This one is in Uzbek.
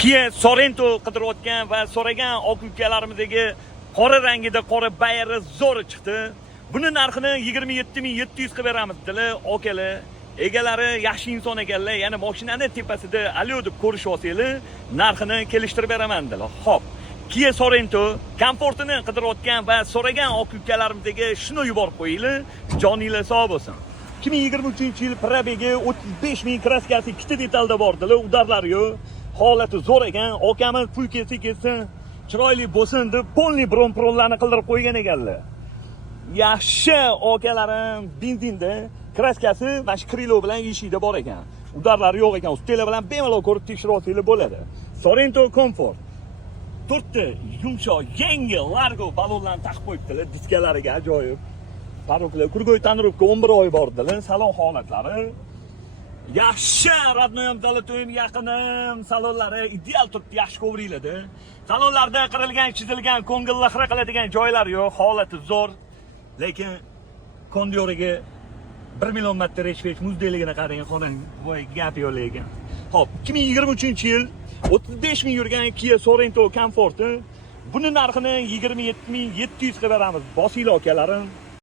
Kia Sorento qidirayotgan va so'ragan oq ukalarimizdagi qora rangida qora bayri zo'r chiqdi. Buni narxini 27700 qilib beramiz dedilar okalar. Egalari yaxshi inson ekanlar, ya'ni mashinani tepasida alyo deb ko'rishib olsanglar, narxini kelishtirib beraman dedilar. Xo'p. Kia Sorento komfortini qidirayotgan va so'ragan oq ukalarimizdagi shuni yuborib qo'yinglar, joninglar sog' bo'lsin. 2023-yil probegi 35000 kraskasi ikkita detalda bordilar, udarlari yo'q. Holati zo'r ekan, okamiz pul kelsa, chiroyli bo'lsin deb polni bron-pronlarni qildirib qo'ygan ekanlar. Yaxshi okalarim benzinda kraskasi mana shu krilo bilan eshikda bor ekan. Udarlari yo'q ekan, ustelar bilan bemalol ko'rib tekshirib olsangiz bo'ladi. Sorento Comfort 4 ta yumshoq, yangi Largo balonlarni taqib qo'yibdilar, diskalariga ajoyib. Paroklar, kurgoy tanirovka 11 oy bordilar, salon holatlari yaxshi, radnoyam dalatoyim yaqinim, salonlari ideal turibdi, yaxshi ko'ringlarda. Salonlarda qirilgan, chizilgan, ko'ngilni xira qiladigan joylar yo'q, holati zo'r. Lekin kondioriga 1 million marta reshvesh muzdayligini qarang, xonang, voy gap yo'q lekin. Xo'p, 2023-yil 35000 yurgan Kia Sorento Comfort'i buni narxini 27700 qilib beramiz. Bosinglar akalarim.